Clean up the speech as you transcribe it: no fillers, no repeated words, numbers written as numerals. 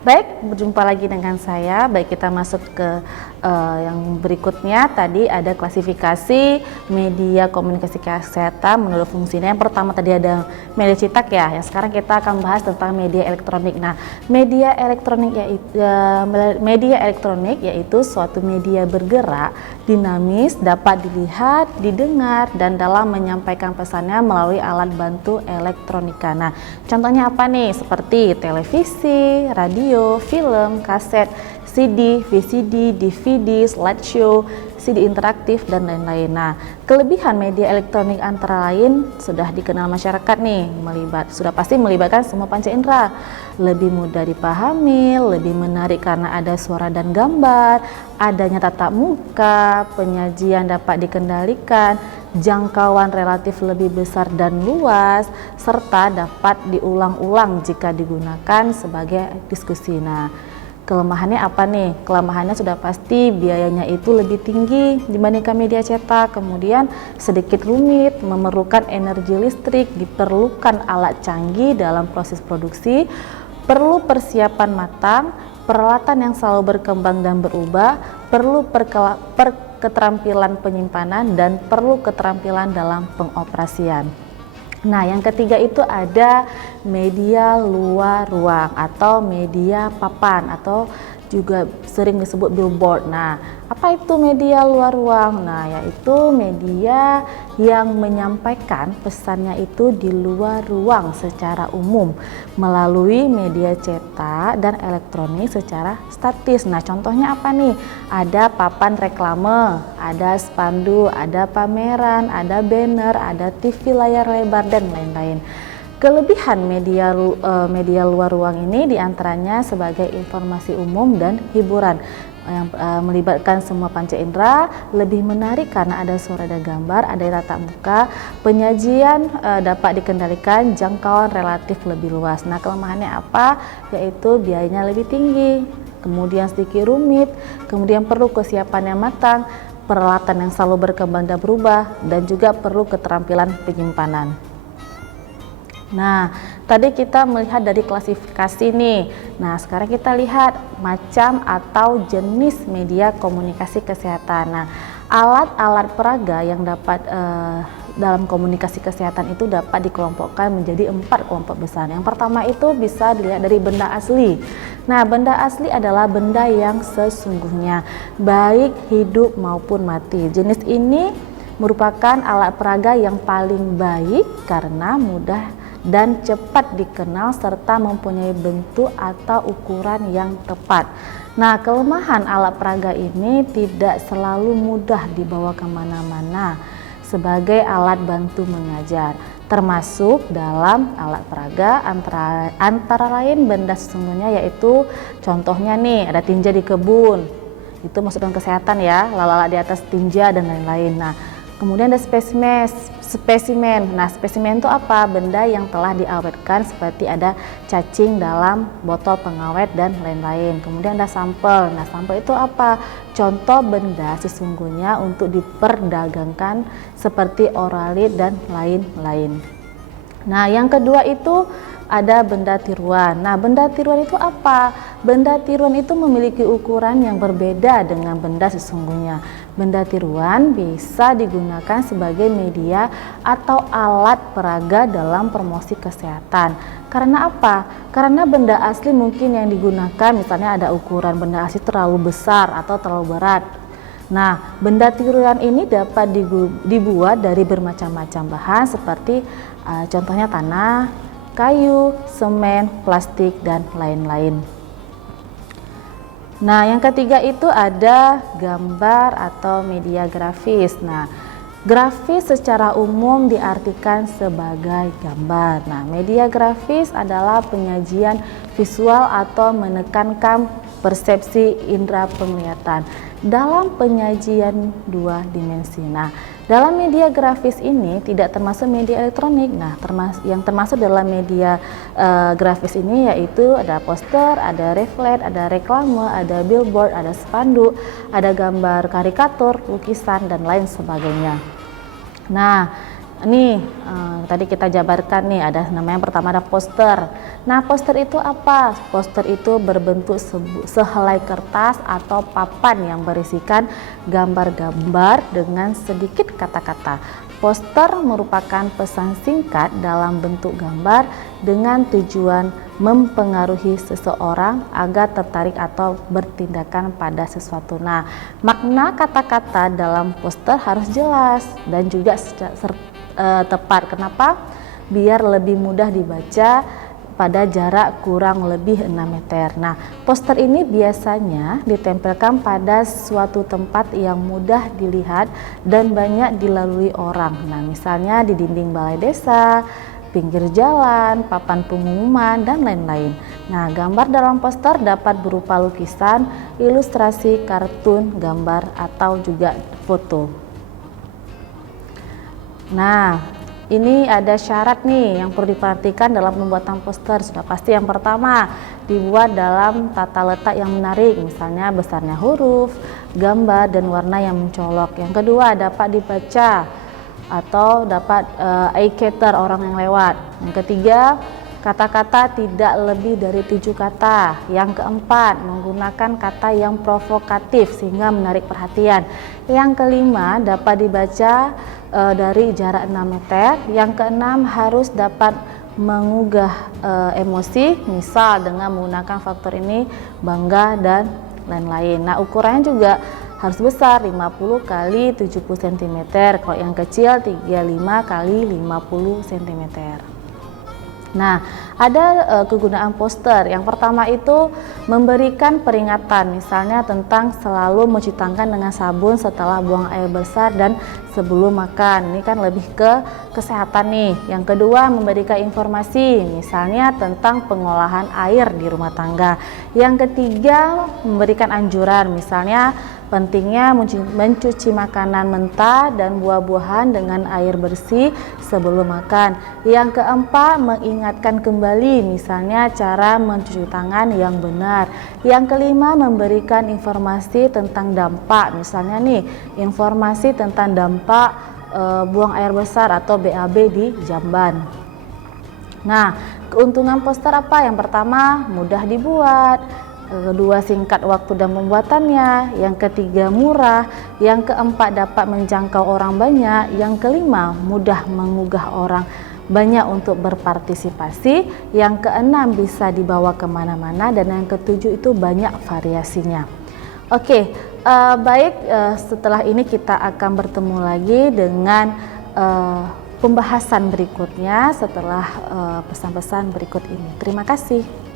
Baik, berjumpa lagi dengan saya. Baik, kita masuk ke yang berikutnya. Tadi ada klasifikasi media komunikasi kesehatan menurut fungsinya. Yang pertama tadi ada media cetak ya. Yang sekarang kita akan bahas tentang media elektronik. Nah, media elektronik yaitu suatu media bergerak, dinamis, dapat dilihat, didengar, dan dalam menyampaikan pesannya melalui alat bantu elektronika. Nah, contohnya apa nih? Seperti televisi, radio, film, kaset, CD, VCD, DVD, slideshow, CD interaktif, dan lain-lain. Nah, kelebihan media elektronik antara lain sudah dikenal masyarakat nih, sudah pasti melibatkan semua panca indera, lebih mudah dipahami, lebih menarik karena ada suara dan gambar, adanya tatap muka, penyajian dapat dikendalikan, jangkauan relatif lebih besar dan luas, serta dapat diulang-ulang jika digunakan sebagai diskusi. Nah, kelemahannya apa nih? Kelemahannya sudah pasti biayanya itu lebih tinggi dibandingkan media cetak, kemudian sedikit rumit, memerlukan energi listrik, diperlukan alat canggih dalam proses produksi, perlu persiapan matang, peralatan yang selalu berkembang dan berubah, perlu keterampilan penyimpanan, dan perlu keterampilan dalam pengoperasian. Nah, yang ketiga itu ada media luar ruang atau media papan atau juga sering disebut billboard. Nah, apa itu media luar ruang? Nah, yaitu media yang menyampaikan pesannya itu di luar ruang secara umum melalui media cetak dan elektronik secara statis. Nah, contohnya apa nih? Ada papan reklame, ada spanduk, ada pameran, ada banner, ada TV layar lebar, dan lain-lain. Kelebihan media luar ruang ini diantaranya sebagai informasi umum dan hiburan yang melibatkan semua panca indera, lebih menarik karena ada suara dan gambar, ada tatap muka, penyajian dapat dikendalikan, jangkauan relatif lebih luas. Nah, kelemahannya apa? Yaitu biayanya lebih tinggi, kemudian sedikit rumit, kemudian perlu kesiapan yang matang, peralatan yang selalu berkembang dan berubah, dan juga perlu keterampilan penyimpanan. Nah, tadi kita melihat dari klasifikasi nih. Nah, sekarang kita lihat macam atau jenis media komunikasi kesehatan. Nah, alat-alat peraga yang dapat dalam komunikasi kesehatan itu dapat dikelompokkan menjadi 4 kelompok besar. Yang pertama itu bisa dilihat dari benda asli. Nah, benda asli adalah benda yang sesungguhnya, baik hidup maupun mati. Jenis ini merupakan alat peraga yang paling baik karena mudah dan cepat dikenal serta mempunyai bentuk atau ukuran yang tepat. Nah, kelemahan alat peraga ini tidak selalu mudah dibawa kemana-mana sebagai alat bantu mengajar, termasuk dalam alat peraga antara lain benda sesungguhnya, yaitu contohnya nih ada tinja di kebun, itu masukkan kesehatan ya, lalat di atas tinja dan lain-lain. Nah, kemudian ada spesimen. Nah, spesimen itu apa? Benda yang telah diawetkan seperti ada cacing dalam botol pengawet dan lain-lain. Kemudian ada sampel. Nah, sampel itu apa? Contoh benda sesungguhnya untuk diperdagangkan seperti oralit dan lain-lain. Nah, yang kedua itu ada benda tiruan. Nah, benda tiruan itu apa? Benda tiruan itu memiliki ukuran yang berbeda dengan benda sesungguhnya. Benda tiruan bisa digunakan sebagai media atau alat peraga dalam promosi kesehatan. Karena apa? Karena benda asli mungkin yang digunakan misalnya ada ukuran benda asli terlalu besar atau terlalu berat. Nah, benda tiruan ini dapat dibuat dari bermacam-macam bahan seperti contohnya tanah, kayu, semen, plastik, dan lain-lain. Nah, yang ketiga itu ada gambar atau media grafis. Nah, grafis secara umum diartikan sebagai gambar. Nah, media grafis adalah penyajian visual atau menekankan persepsi indera penglihatan dalam penyajian 2 dimensi. Nah, dalam media grafis ini tidak termasuk media elektronik. Nah, yang termasuk dalam media grafis ini yaitu ada poster, ada leaflet, ada reklame, ada billboard, ada spanduk, ada gambar karikatur, lukisan, dan lain sebagainya. Nah, Nih, tadi kita jabarkan nih, ada namanya pertama ada poster. Nah, poster itu apa? Poster itu berbentuk sehelai kertas atau papan yang berisikan gambar-gambar dengan sedikit kata-kata. Poster merupakan pesan singkat dalam bentuk gambar dengan tujuan mempengaruhi seseorang agar tertarik atau bertindakan pada sesuatu. Nah, makna kata-kata dalam poster harus jelas dan juga tepat. Kenapa? Biar lebih mudah dibaca pada jarak kurang lebih 6 meter. Nah, poster ini biasanya ditempelkan pada suatu tempat yang mudah dilihat dan banyak dilalui orang. Nah, misalnya di dinding balai desa, pinggir jalan, papan pengumuman, dan lain-lain. Nah, gambar dalam poster dapat berupa lukisan, ilustrasi, kartun, gambar, atau juga foto. Nah, ini ada syarat nih yang perlu diperhatikan dalam pembuatan poster. Sudah pasti yang pertama, dibuat dalam tata letak yang menarik, misalnya besarnya huruf, gambar, dan warna yang mencolok. Yang kedua, dapat dibaca atau dapat eye-catcher orang yang lewat. Yang ketiga, kata-kata tidak lebih dari 7 kata. Yang keempat, menggunakan kata yang provokatif sehingga menarik perhatian. Yang kelima, dapat dibaca dari jarak 6 meter. Yang keenam, harus dapat mengugah emosi, misal dengan menggunakan faktor ini, bangga dan lain-lain. Nah, ukurannya juga harus besar, 50 kali 70 cm. Kalau yang kecil 35 kali 50 cm. Nah, ada kegunaan poster. Yang pertama itu memberikan peringatan, misalnya tentang selalu mencuci tangan dengan sabun setelah buang air besar dan sebelum makan. Ini kan lebih ke kesehatan nih. Yang kedua, memberikan informasi, misalnya tentang pengolahan air di rumah tangga. Yang ketiga, memberikan anjuran, misalnya pentingnya mencuci makanan mentah dan buah-buahan dengan air bersih sebelum makan. Yang keempat, mengingatkan kembali, misalnya cara mencuci tangan yang benar. Yang kelima, memberikan informasi tentang dampak, misalnya nih, informasi tentang dampak buang air besar atau BAB di jamban. Nah, keuntungan poster apa? Yang pertama, mudah dibuat. Kedua, singkat waktu dan pembuatannya. Yang ketiga, murah. Yang keempat, dapat menjangkau orang banyak. Yang kelima, mudah mengugah orang banyak untuk berpartisipasi. Yang keenam, bisa dibawa kemana-mana. Dan yang ketujuh itu banyak variasinya. Oke, baik, setelah ini kita akan bertemu lagi dengan pembahasan berikutnya setelah pesan-pesan berikut ini. Terima kasih.